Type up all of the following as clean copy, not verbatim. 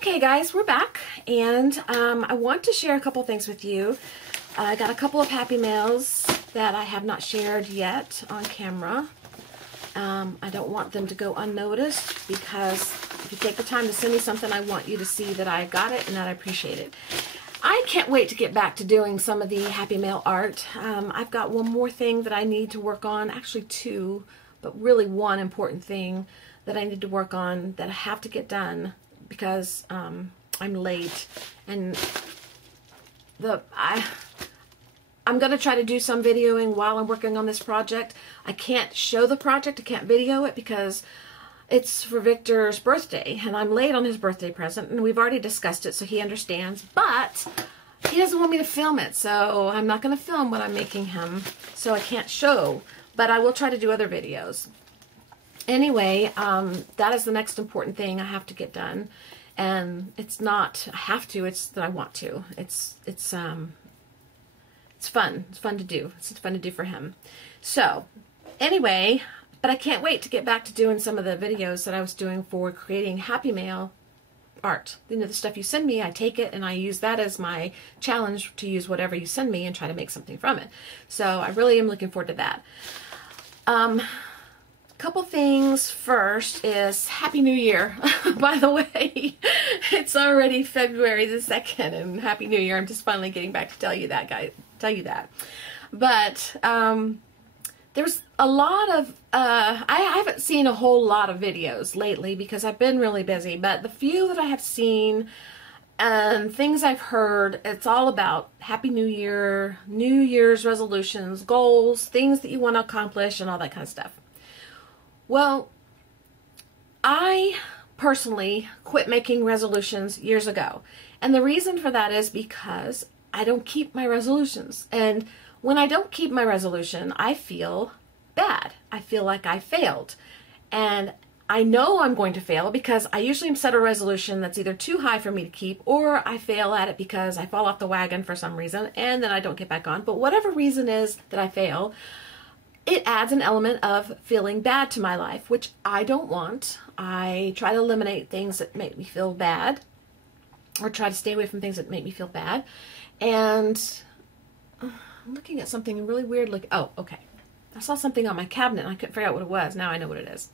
Okay guys, we're back, and I want to share a couple things with you. I got a couple of happy mails that I have not shared yet on camera. I don't want them to go unnoticed, because if you take the time to send me something, I want you to see that I got it and that I appreciate it. I can't wait to get back to doing some of the happy mail art. I've got one more thing that I need to work on, actually two, but really one important thing that I need to work on that I have to get done because I'm late, and I'm going to try to do some videoing while I'm working on this project. I can't show the project, I can't video it because it's for Victor's birthday, and I'm late on his birthday present, and we've already discussed it, so he understands, but he doesn't want me to film it, so I'm not going to film what I'm making him, so I can't show, but I will try to do other videos. Anyway, that is the next important thing I have to get done, and it's not I have to, it's that I want to. It's fun. It's fun to do. It's fun to do for him. So, anyway, but I can't wait to get back to doing some of the videos that I was doing for creating happy mail art. You know, the stuff you send me, I take it and I use that as my challenge to use whatever you send me and try to make something from it. So I really am looking forward to that. Couple things. First is Happy New Year. By the way, it's already February the 2nd, and Happy New Year. I'm just finally getting back to tell you that, guys. But there's a lot of I haven't seen a whole lot of videos lately because I've been really busy, but the few that I have seen and things I've heard, it's all about Happy New Year, New Year's resolutions, goals, things that you want to accomplish, and all that kind of stuff. Well, I personally quit making resolutions years ago, and the reason for that is because I don't keep my resolutions, and when I don't keep my resolution, I feel bad. I feel like I failed, and I know I'm going to fail because I usually set a resolution that's either too high for me to keep, or I fail at it because I fall off the wagon for some reason and then I don't get back on. But whatever reason is that I fail, it adds an element of feeling bad to my life, which I don't want. I try to eliminate things that make me feel bad, or try to stay away from things that make me feel bad. And I'm looking at something really weird. Like, oh, okay. I saw something on my cabinet and I couldn't figure out what it was. Now I know what it is.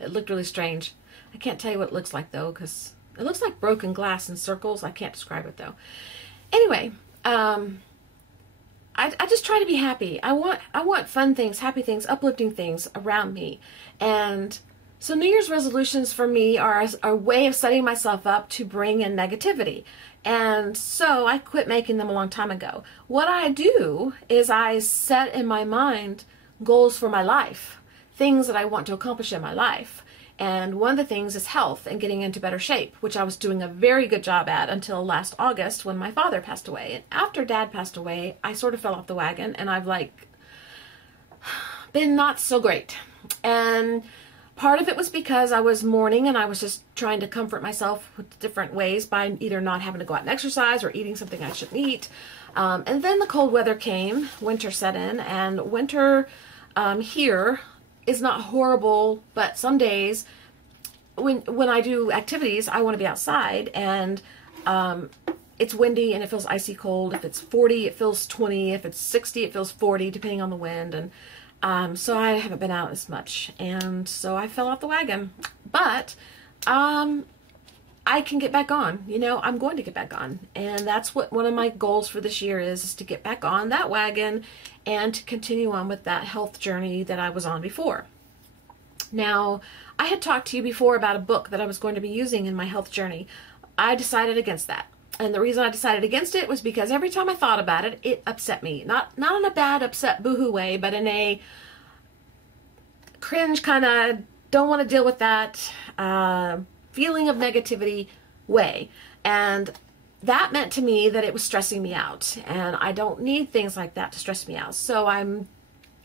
It looked really strange. I can't tell you what it looks like though, because it looks like broken glass in circles. I can't describe it though. Anyway, I just try to be happy. I want fun things, happy things, uplifting things around me. And so New Year's resolutions for me are a way of setting myself up to bring in negativity. And so I quit making them a long time ago. What I do is I set in my mind goals for my life, things that I want to accomplish in my life. And one of the things is health and getting into better shape, which I was doing a very good job at until last August when my father passed away. And after Dad passed away, I sort of fell off the wagon, and I've been not so great. And part of it was because I was mourning, and I was just trying to comfort myself with different ways by either not having to go out and exercise or eating something I shouldn't eat. And then the cold weather came, winter set in, and winter here is not horrible, but some days when I do activities, I want to be outside, and it's windy and it feels icy cold. If it's 40, it feels 20. If it's 60, it feels 40, depending on the wind. And so I haven't been out as much, and so I fell off the wagon. But I can get back on. You know, I'm going to get back on, and that's what one of my goals for this year is to get back on that wagon and to continue on with that health journey that I was on before. Now, I had talked to you before about a book that I was going to be using in my health journey. I decided against that. And the reason I decided against it was because every time I thought about it, it upset me. Not in a bad, upset, boohoo way, but in a cringe kind of, don't want to deal with that feeling of negativity way. And that meant to me that it was stressing me out, and I don't need things like that to stress me out. So I'm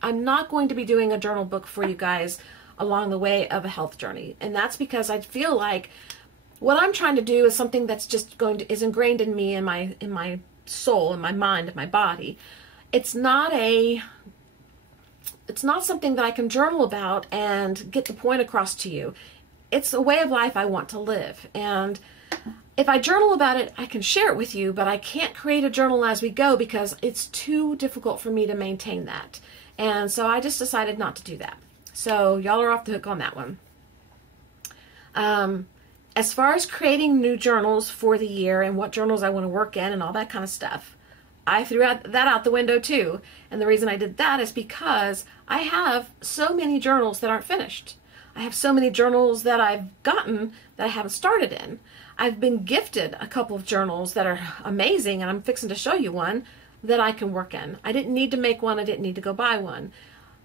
not going to be doing a journal book for you guys along the way of a health journey, and that's because I feel like what I'm trying to do is something that's just is ingrained in me, in my soul, in my mind, in my body. It's not something that I can journal about and get the point across to you. It's a way of life I want to live, and if I journal about it, I can share it with you, but I can't create a journal as we go because it's too difficult for me to maintain that. And so I just decided not to do that. So y'all are off the hook on that one. As far as creating new journals for the year and what journals I want to work in and all that kind of stuff, I threw that out the window too. And the reason I did that is because I have so many journals that aren't finished. I have so many journals that I've gotten that I haven't started in. I've been gifted a couple of journals that are amazing, and I'm fixing to show you one that I can work in. I didn't need to make one. I didn't need to go buy one.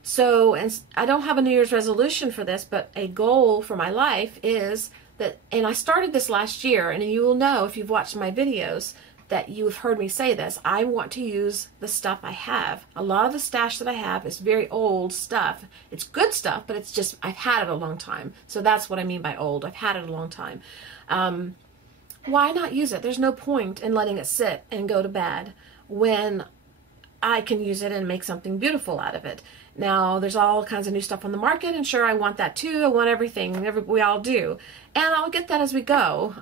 So, and I don't have a New Year's resolution for this, but a goal for my life is that, and I started this last year, and you will know if you've watched my videos that you've heard me say this, I want to use the stuff I have. A lot of the stash that I have is very old stuff. It's good stuff, but it's just, I've had it a long time. So that's what I mean by old. I've had it a long time. Why not use it? There's no point in letting it sit and go to bad when I can use it and make something beautiful out of it. Now, there's all kinds of new stuff on the market, and sure, I want that too. I want everything. We all do. And I'll get that as we go.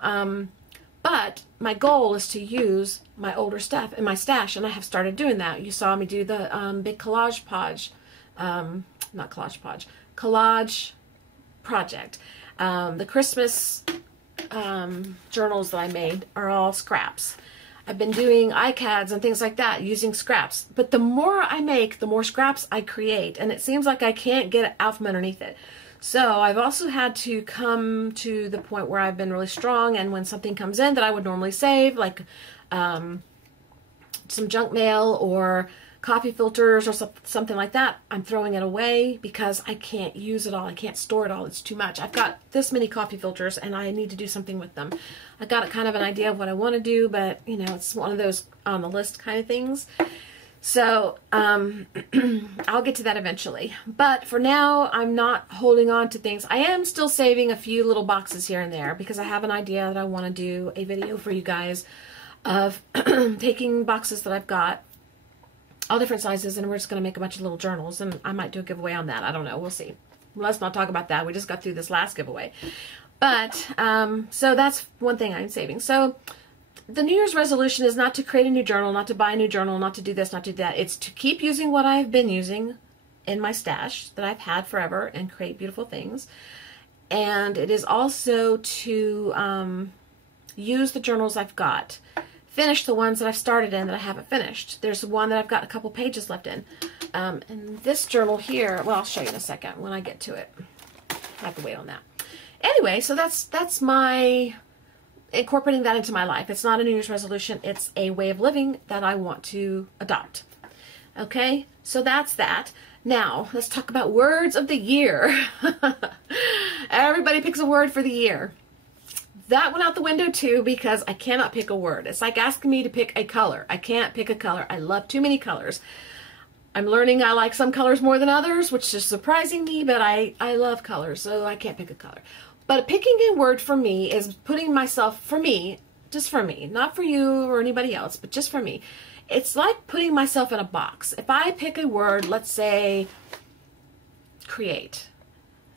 But my goal is to use my older stuff in my stash, and I have started doing that. You saw me do the big collage project. The Christmas journals that I made are all scraps. I've been doing iCads and things like that using scraps. But the more I make, the more scraps I create, and it seems like I can't get out from underneath it. So I've also had to come to the point where I've been really strong, and when something comes in that I would normally save, like some junk mail or coffee filters or something like that, I'm throwing it away because I can't use it all. I can't store it all. It's too much. I've got this many coffee filters, and I need to do something with them. I got kind of an idea of what I want to do, but you know, it's one of those on the list kind of things. So I'll get to that eventually. But for now, I'm not holding on to things. I am still saving a few little boxes here and there because I have an idea that I want to do a video for you guys of taking boxes that I've got, all different sizes, and we're just going to make a bunch of little journals, and I might do a giveaway on that. I don't know. We'll see. Let's not talk about that. We just got through this last giveaway. But so that's one thing I'm saving. So the New Year's resolution is not to create a new journal, not to buy a new journal, not to do this, not to do that. It's to keep using what I've been using in my stash that I've had forever and create beautiful things. And it is also to use the journals I've got. Finish the ones that I've started in that I haven't finished. There's one that I've got a couple pages left in. And this journal here, well, I'll show you in a second when I get to it. I have to wait on that. Anyway, so that's my incorporating that into my life. It's not a New Year's resolution. It's a way of living that I want to adopt. Okay, so that's that. Now, let's talk about words of the year. Everybody picks a word for the year. That went out the window too because I cannot pick a word. It's like asking me to pick a color. I can't pick a color. I love too many colors. I'm learning I like some colors more than others, which is surprising me, but I love colors, so I can't pick a color. But picking a word for me is putting myself, for me, just for me, not for you or anybody else, but just for me. It's like putting myself in a box. If I pick a word, let's say create.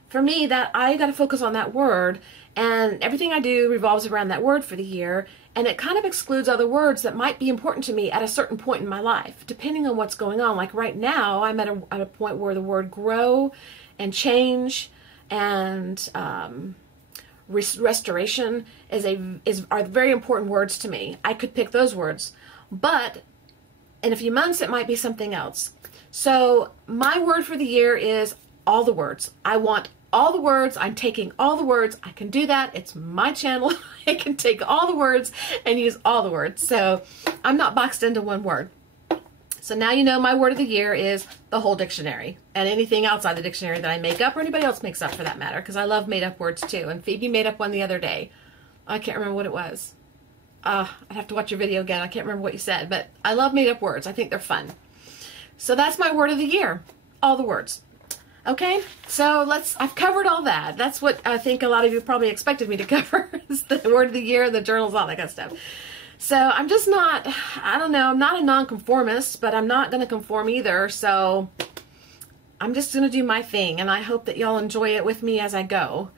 For me, that I got to focus on that word, and everything I do revolves around that word for the year, and it kind of excludes other words that might be important to me at a certain point in my life, depending on what's going on. Like right now, I'm at a point where the word grow and change and restoration are very important words to me. I could pick those words, but in a few months it might be something else. So my word for the year is all the words. I want all the words. I'm taking all the words. I can do that. It's my channel. I can take all the words and use all the words. So I'm not boxed into one word. So now you know my word of the year is the whole dictionary and anything outside the dictionary that I make up or anybody else makes up for that matter, because I love made up words too. And Phoebe made up one the other day. I can't remember what it was. I'd have to watch your video again. I can't remember what you said, but I love made up words. I think they're fun. So that's my word of the year. All the words. Okay, so I've covered all that. That's what I think a lot of you probably expected me to cover, is the word of the year, the journals, all that kind of stuff. So I'm just not, I don't know, I'm not a nonconformist, but I'm not going to conform either, so I'm just going to do my thing, and I hope that y'all enjoy it with me as I go.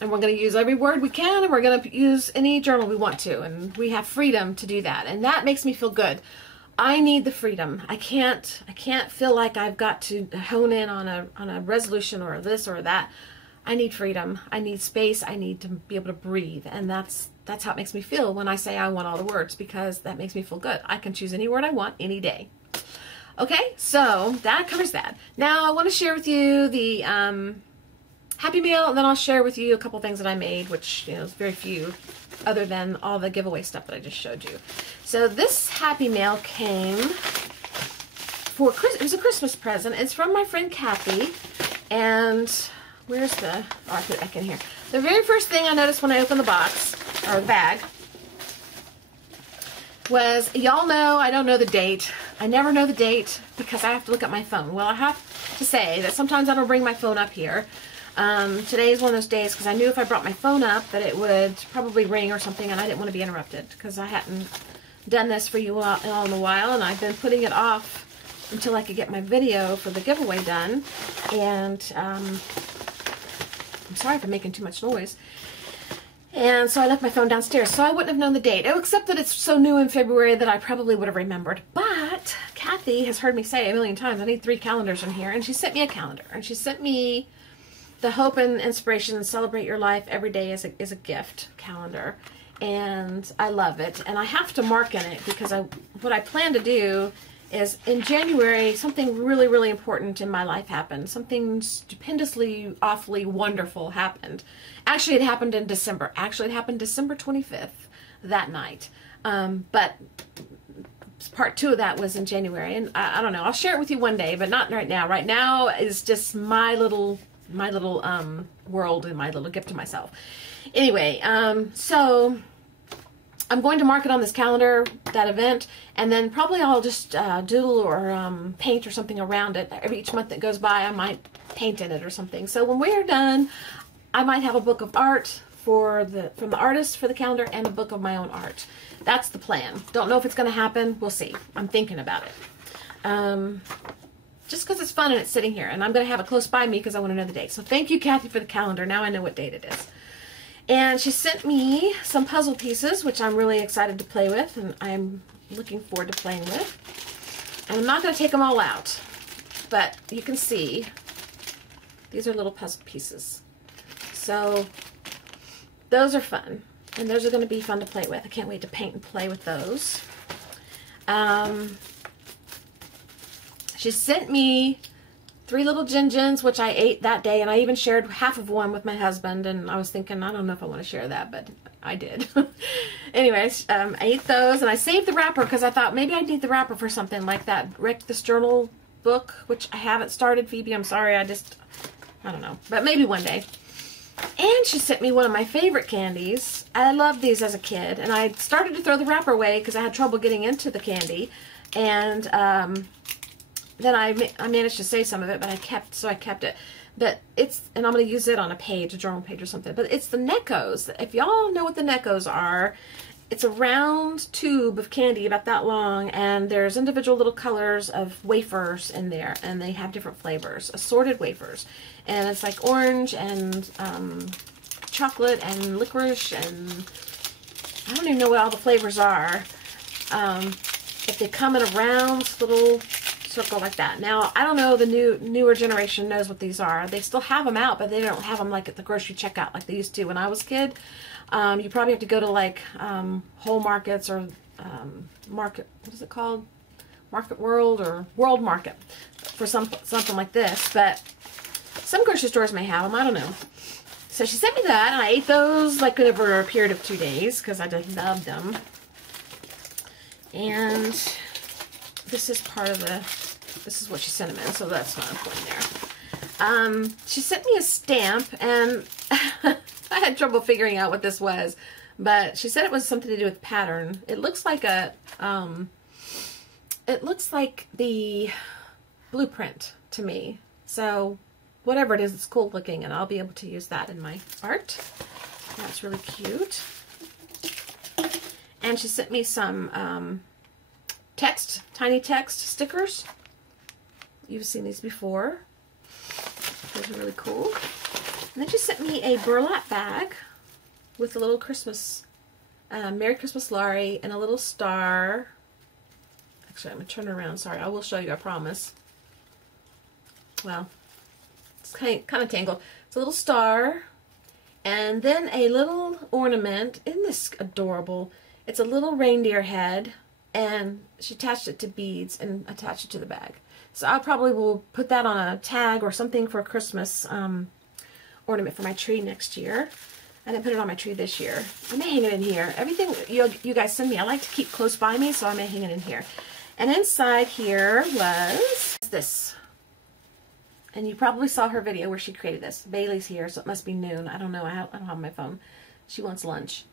And we're going to use every word we can, and we're going to use any journal we want to, and we have freedom to do that, and that makes me feel good. I need the freedom. I can't feel like I've got to hone in on a resolution or this or that. I need freedom. I need space. I need to be able to breathe, and that's how it makes me feel when I say I want all the words, because that makes me feel good. I can choose any word I want any day. Okay, so that covers that. Now I want to share with you the Happy Meal, and then I'll share with you a couple things that I made, which, you know, is very few, other than all the giveaway stuff that I just showed you. So this Happy Meal came for it was a Christmas present. It's from my friend Kathy, and where's the, oh, I put it back in here. The very first thing I noticed when I opened the box, or the bag, was, y'all know I don't know the date. I never know the date because I have to look at my phone. Well, I have to say that sometimes I don't bring my phone up here. Today is one of those days because I knew if I brought my phone up that it would probably ring or something, and I didn't want to be interrupted because I hadn't done this for you all in a while, and I've been putting it off until I could get my video for the giveaway done. And I'm sorry for making too much noise. And so I left my phone downstairs, so I wouldn't have known the date. Oh, except that it's so new in February that I probably would have remembered. But Kathy has heard me say a million times, I need 3 calendars in here, and she sent me a calendar. And she sent me the Hope and Inspiration and Celebrate Your Life Every Day is a gift calendar. And I love it. And I have to mark in it because what I plan to do is in January, something really, really important in my life happened. Something stupendously, awfully wonderful happened. Actually, it happened in December. Actually, it happened December 25th, that night. But part 2 of that was in January. And I don't know. I'll share it with you one day, but not right now. Right now is just my little world and my little gift to myself. Anyway, so I'm going to mark it on this calendar, that event, and then probably I'll just doodle or paint or something around it. Each month that goes by, I might paint in it or something. So when we're done, I might have a book of art from the artist for the calendar and a book of my own art. That's the plan. Don't know if it's going to happen. We'll see. I'm thinking about it. Just because it's fun and it's sitting here, and I'm going to have it close by me because I want to know the date. So thank you, Kathy, for the calendar. Now I know what date it is. And she sent me some puzzle pieces, which I'm really excited to play with, and I'm looking forward to playing with. And I'm not going to take them all out, but you can see these are little puzzle pieces. So those are fun, and those are going to be fun to play with. I can't wait to paint and play with those. She sent me 3 little gin-gins, which I ate that day, and I even shared half of one with my husband, and I was thinking, I don't know if I want to share that, but I did. Anyways, I ate those, and I saved the wrapper because I thought maybe I'd need the wrapper for something like that Rick This Journal book, which I haven't started, Phoebe. I'm sorry, I don't know, but maybe one day. And she sent me one of my favorite candies. I loved these as a kid, and I started to throw the wrapper away because I had trouble getting into the candy, and then I managed to save some of it, but I kept it. But and I'm going to use it on a page, a journal page or something. But it's the Neckos. If y'all know what the Neckos are, it's a round tube of candy about that long, and there's individual little colors of wafers in there, and they have different flavors, assorted wafers. And it's like orange and chocolate and licorice, and I don't even know what all the flavors are. But they come in a round little circle like that. Now, I don't know, the newer generation knows what these are. They still have them out, but they don't have them like at the grocery checkout like they used to when I was a kid. You probably have to go to like Whole Markets or Market, what is it called? Market World or World Market for something like this. But some grocery stores may have them. I don't know. So she sent me that, and I ate those like over a period of 2 days because I just loved them. And this is part of this is what she sent them in, so that's not important there. She sent me a stamp, and I had trouble figuring out what this was, but she said it was something to do with pattern. It looks like it looks like the blueprint to me. So whatever it is, it's cool looking, and I'll be able to use that in my art. That's really cute. And she sent me some tiny text stickers. You've seen these before. Those are really cool. And then she sent me a burlap bag with a little Christmas, Merry Christmas, Laurie, and a little star. Actually, I'm going to turn it around. Sorry, I will show you, I promise. Well, it's kind of tangled. It's a little star, and then a little ornament. Isn't this adorable? It's a little reindeer head, and she attached it to beads and attached it to the bag. So I probably will put that on a tag or something for a Christmas ornament for my tree next year. I didn't put it on my tree this year. I may hang it in here. Everything you guys send me, I like to keep close by me, so I may hang it in here. And inside here was this. And you probably saw her video where she created this. Bailey's here, so it must be noon. I don't know. I don't have my phone. She wants lunch.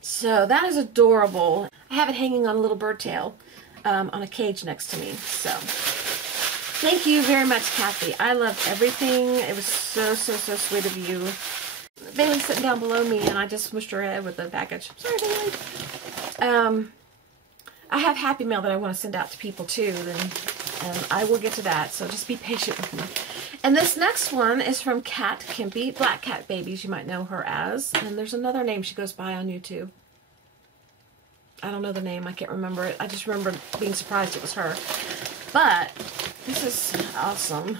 So that is adorable. I have it hanging on a little bird tail on a cage next to me. So thank you very much, Kathy. I love everything. It was so, so, so sweet of you. Bailey's sitting down below me, and I just smushed her head with the package. Sorry, Bailey. I have Happy Mail that I want to send out to people, too, and I will get to that, so just be patient with me. And this next one is from Kat Kimpy, Black Cat Babies, you might know her as. And there's another name she goes by on YouTube. I don't know the name, I can't remember it. I just remember being surprised it was her. But this is awesome.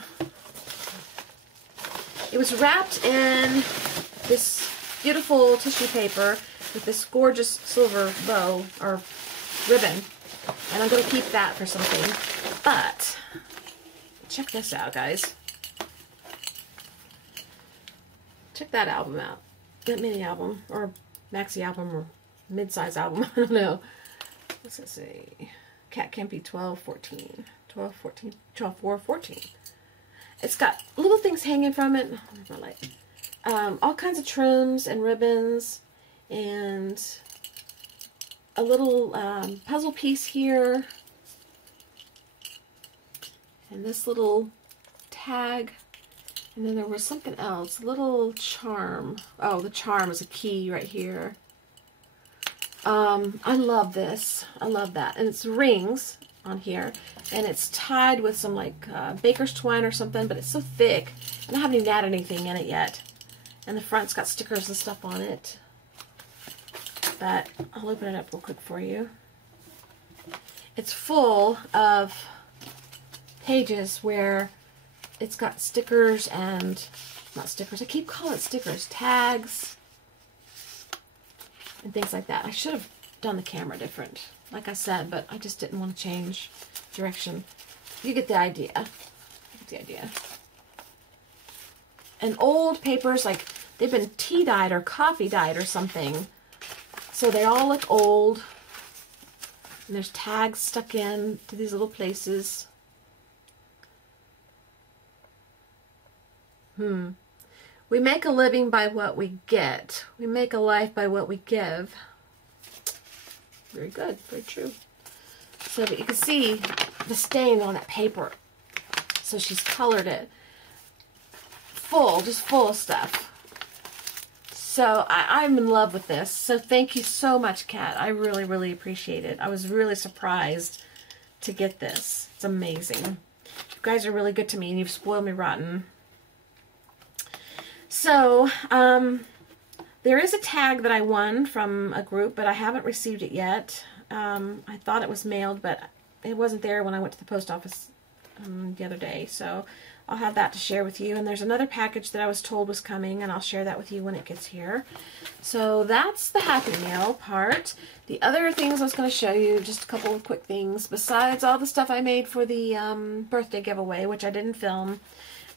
It was wrapped in this beautiful tissue paper with this gorgeous silver bow, or ribbon. And I'm going to keep that for something. But check this out, guys. Check that album out. That mini album, or maxi album, or mid-size album. I don't know. What's it say? Kat Kimpy 12/14. 12/14. 12/4/14. It's got little things hanging from it. All kinds of trims and ribbons, and a little puzzle piece here, and this little tag, and then there was something else, a little charm. Oh, the charm is a key right here. I love this. I love that. And it's rings on here, and it's tied with some like baker's twine or something, but it's so thick, and I haven't even added anything in it yet. And the front's got stickers and stuff on it. But I'll open it up real quick for you. It's full of pages where it's got stickers and, not stickers, I keep calling it stickers, tags, and things like that. I should have done the camera different, like I said, but I just didn't want to change direction. You get the idea. You get the idea. And old papers, like they've been tea dyed or coffee dyed or something. So they all look old. And there's tags stuck in to these little places. We make a living by what we get. We make a life by what we give. Very good. Very true. So that you can see the stain on that paper. So she's colored it. Full, just full of stuff. So I'm in love with this. So thank you so much, Kat. I really, really appreciate it. I was really surprised to get this. It's amazing. You guys are really good to me, and you've spoiled me rotten. So, there is a tag that I won from a group, but I haven't received it yet. I thought it was mailed, but it wasn't there when I went to the post office the other day. So I'll have that to share with you. And there's another package that I was told was coming, and I'll share that with you when it gets here. So that's the Happy Meal part. The other things I was going to show you, just a couple of quick things. Besides all the stuff I made for the birthday giveaway, which I didn't film.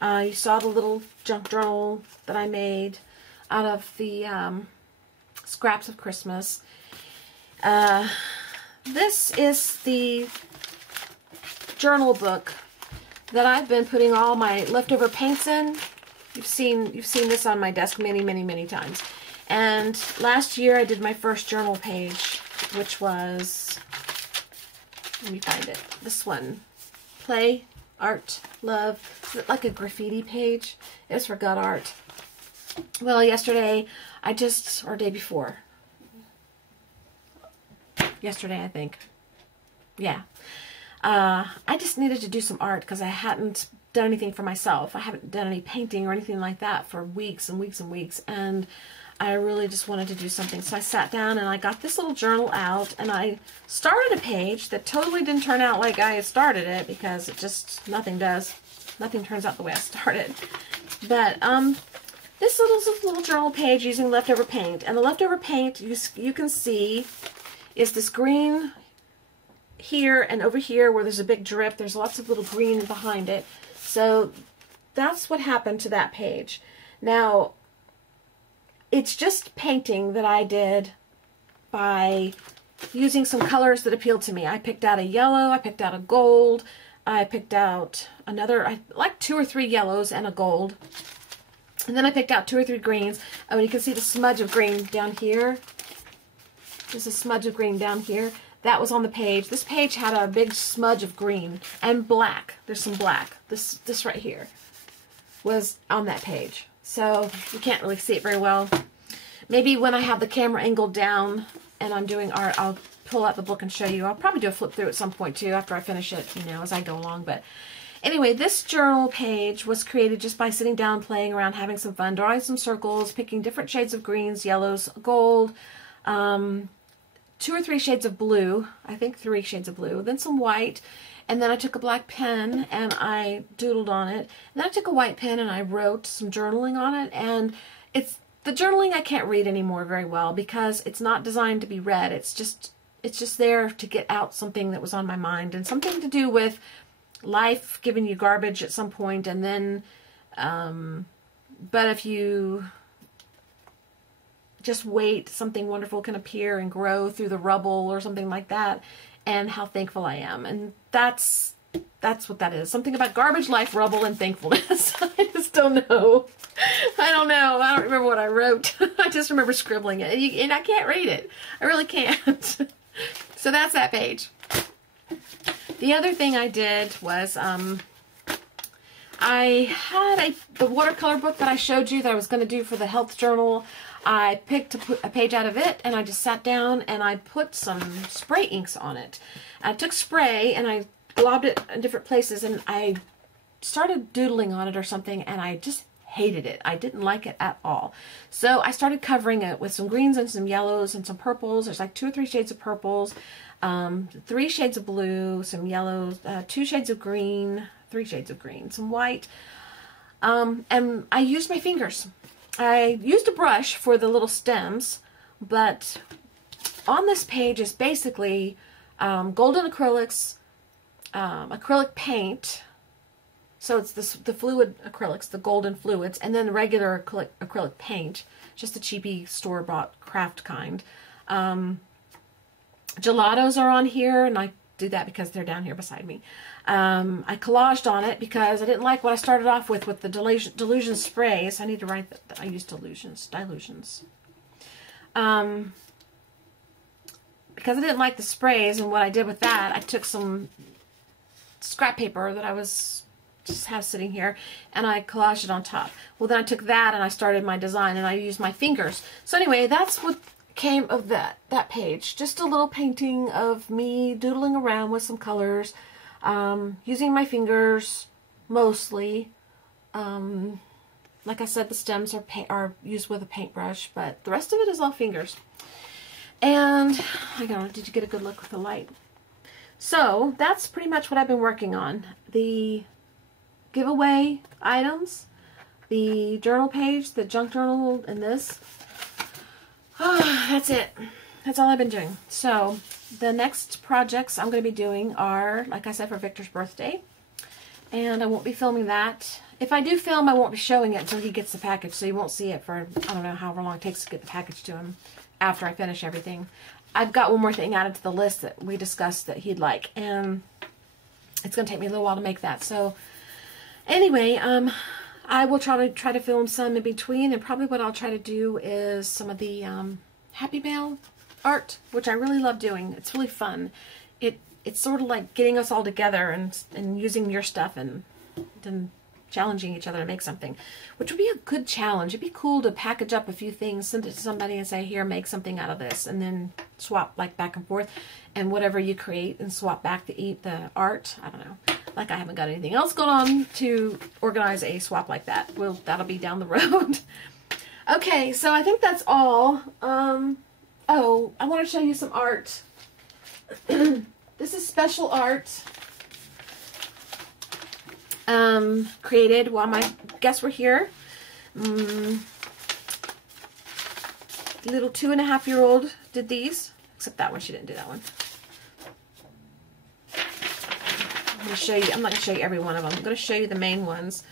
You saw the little junk journal that I made out of the scraps of Christmas. This is the journal book that I've been putting all my leftover paints in. You've seen this on my desk many, many, many times. And last year I did my first journal page, which was, let me find it, this one. Play, art, love. Is it like a graffiti page? It was for gut art. Well, yesterday, or day before. Yesterday, I think. Yeah. I just needed to do some art because I hadn't done anything for myself. I haven't done any painting or anything like that for weeks and weeks and weeks, and I really just wanted to do something. So I sat down and I got this little journal out, and I started a page that totally didn't turn out like I had started it, because it just, nothing does. Nothing turns out the way I started. But this little journal page using leftover paint. And the leftover paint, you can see, is this green here and over here where there's a big drip. There's lots of little green behind it. So that's what happened to that page. Now, it's just painting that I did by using some colors that appealed to me. I picked out a yellow, I picked out a gold, I picked out another, I like 2 or 3 yellows and a gold. And then I picked out 2 or 3 greens. Oh, and you can see the smudge of green down here. There's a smudge of green down here. That was on the page. This page had a big smudge of green and black. There's some black. This right here was on that page. So you can't really see it very well. Maybe when I have the camera angled down and I'm doing art, I'll pull out the book and show you. I'll probably do a flip through at some point too after I finish it, you know, as I go along. But anyway, this journal page was created just by sitting down, playing around, having some fun, drawing some circles, picking different shades of greens, yellows, gold, 2 or 3 shades of blue, I think 3 shades of blue, then some white, and then I took a black pen and I doodled on it. And then I took a white pen and I wrote some journaling on it. And it's the journaling I can't read anymore very well because it's not designed to be read. It's just there to get out something that was on my mind and something to do with life giving you garbage at some point, and then but if you just wait, something wonderful can appear and grow through the rubble or something like that, and how thankful I am. And that's what that is. Something about garbage, life, rubble, and thankfulness. I just don't know. I don't know. I don't remember what I wrote. I just remember scribbling it. And I can't read it. I really can't. So that's that page. The other thing I did was I had the watercolor book that I showed you that I was going to do for the health journal. I picked a page out of it and I just sat down and I put some spray inks on it. I took spray and I globbed it in different places and I started doodling on it or something, and I just hated it. I didn't like it at all. So I started covering it with some greens and some yellows and some purples. There's like 2 or 3 shades of purples, 3 shades of blue, some yellows, 2 shades of green, 3 shades of green, some white, and I used my fingers. I used a brush for the little stems, but on this page is basically golden acrylics, acrylic paint. So it's the fluid acrylics, the golden fluids, and then the regular acrylic paint, just the cheapy store-bought craft kind. Gelatos are on here, and I do that because they're down here beside me. I collaged on it because I didn't like what I started off with the Delusion sprays. I need to write that I used dilutions. Because I didn't like the sprays, and what I did with that, I took some scrap paper that I just have sitting here, and I collaged it on top. Well, then I took that and I started my design, and I used my fingers. So anyway, that's what came of that page. Just a little painting of me doodling around with some colors, using my fingers mostly. Like I said, the stems are used with a paintbrush, but the rest of it is all fingers. And I don't know, did you get a good look with the light? So that's pretty much what I've been working on. The giveaway items, the journal page, the junk journal, and this. Oh, that's it. That's all I've been doing. So the next projects I'm going to be doing are, like I said, for Victor's birthday. And I won't be filming that. If I do film, I won't be showing it until he gets the package, so you won't see it for, I don't know, however long it takes to get the package to him after I finish everything. I've got one more thing added to the list that we discussed that he'd like, and it's going to take me a little while to make that. So anyway, I will try to film some in between, and probably what I'll try to do is some of the Happy Mail art, which I really love doing. It's really fun. It's sort of like getting us all together and using your stuff and then challenging each other to make something, which would be a good challenge. It'd be cool to package up a few things, send it to somebody and say, here, make something out of this, and then swap like back and forth, and whatever you create and swap back the art. I don't know. like I haven't got anything else going on to organize a swap like that. Well, that'll be down the road. Okay, so I think that's all. Oh, I want to show you some art. This is special art created while my guests were here. Little 2.5-year-old did these, except that one, she didn't do that one. I'm going to show you, I'm not going to show you every one of them. I'm going to show you the main ones.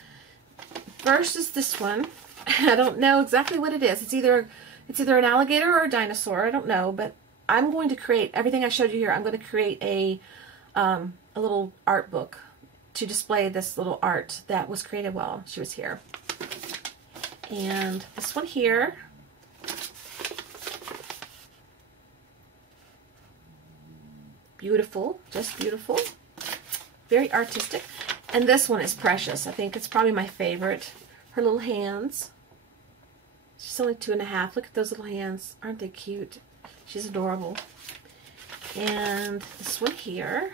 First is this one. I don't know exactly what it is. It's either an alligator or a dinosaur. I don't know, but I'm going to create everything I showed you here. I'm going to create a little art book to display this little art that was created while she was here. And this one here. Beautiful, just beautiful. Very artistic. And this one is precious. I think it's probably my favorite. Her little hands. She's only 2.5. Look at those little hands. Aren't they cute? She's adorable. And this one here.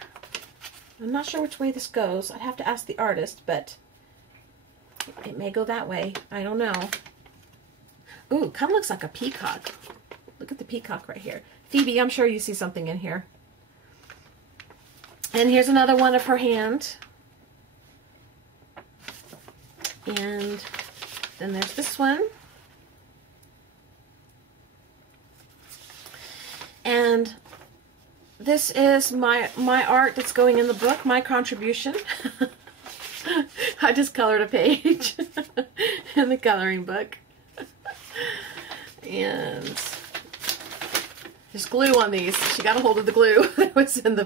I'm not sure which way this goes. I'd have to ask the artist, but it may go that way. I don't know. Ooh, kind of looks like a peacock. Look at the peacock right here. Phoebe, I'm sure you see something in here. And here's another one of her hand. And then there's this one. And this is my art that's going in the book, my contribution. I just colored a page in the coloring book. And there's glue on these. She got a hold of the glue that was in the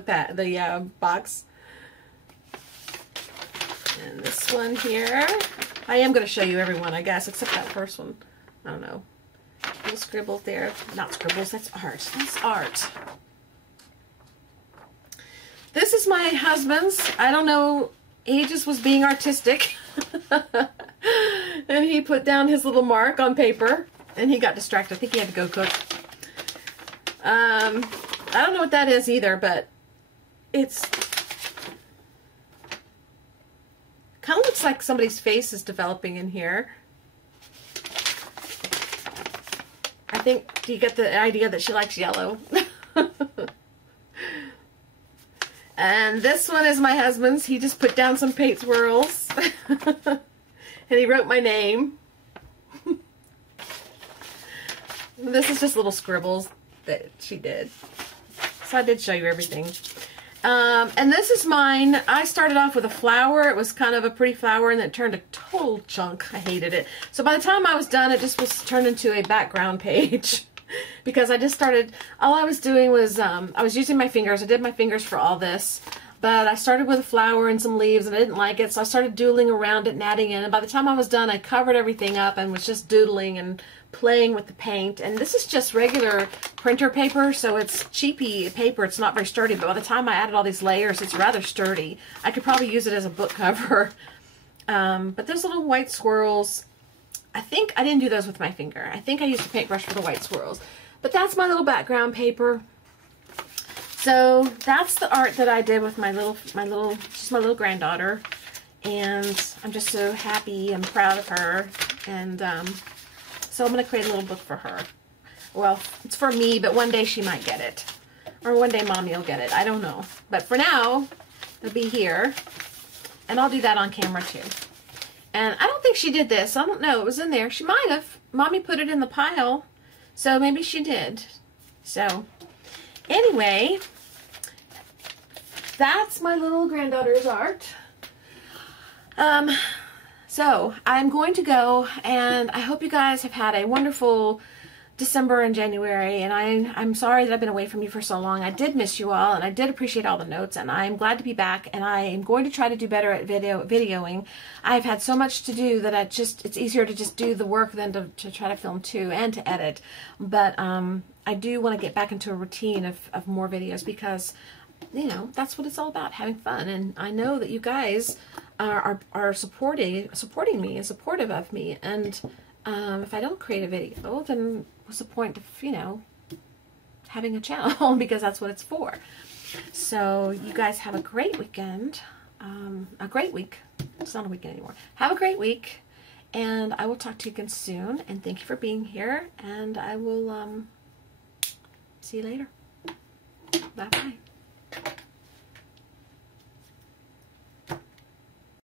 box. And this one here. I am going to show you every one, I guess, except that first one. I don't know. Little scribbles there. Not scribbles, that's art. That's art. This is my husband's. I don't know. He just was being artistic. And he put down his little mark on paper. And he got distracted. I think he had to go cook. I don't know what that is either, but it's kind of looks like somebody's face is developing in here. I think, do you get the idea that she likes yellow? And this one is my husband's. He just put down some paint swirls. And he wrote my name. This is just little scribbles that she did. So I did show you everything. And this is mine. I started off with a flower. It was kind of a pretty flower, and then it turned a total chunk. I hated it. So by the time I was done, it just was turned into a background page. Because I just started, all I was doing was, I was using my fingers. I did my fingers for all this. But I started with a flower and some leaves, and I didn't like it. So I started doodling around it and adding in. And by the time I was done, I covered everything up and was just doodling and playing with the paint. And this is just regular printer paper, so it's cheapy paper. It's not very sturdy, but by the time I added all these layers, it's rather sturdy. I could probably use it as a book cover. But there's little white swirls. I think I didn't do those with my finger. I think I used a paintbrush for the white swirls. But that's my little background paper. So that's the art that I did with my little granddaughter. And I'm just so happy and proud of her. And so I'm going to create a little book for her. Well, it's for me, but one day she might get it. Or one day Mommy will get it. I don't know. But for now, it'll be here. And I'll do that on camera too. And I don't think she did this. I don't know. It was in there. She might have. Mommy put it in the pile. So maybe she did. So anyway, that's my little granddaughter's art. So I'm going to go, and I hope you guys have had a wonderful December and January, and I'm sorry that I've been away from you for so long. I did miss you all, and I did appreciate all the notes, and I'm glad to be back, and I am going to try to do better at videoing. I've had so much to do that it's easier to just do the work than to try to film too, and to edit. But I do want to get back into a routine of more videos, because you know, that's what it's all about, having fun. And I know that you guys are supporting me and supportive of me, and if I don't create a video, then what's the point of, you know, having a channel? Because that's what it's for. So you guys have a great weekend. a great week. It's not a weekend anymore. Have a great week, and I will talk to you again soon, and thank you for being here, and I will see you later. Bye-bye.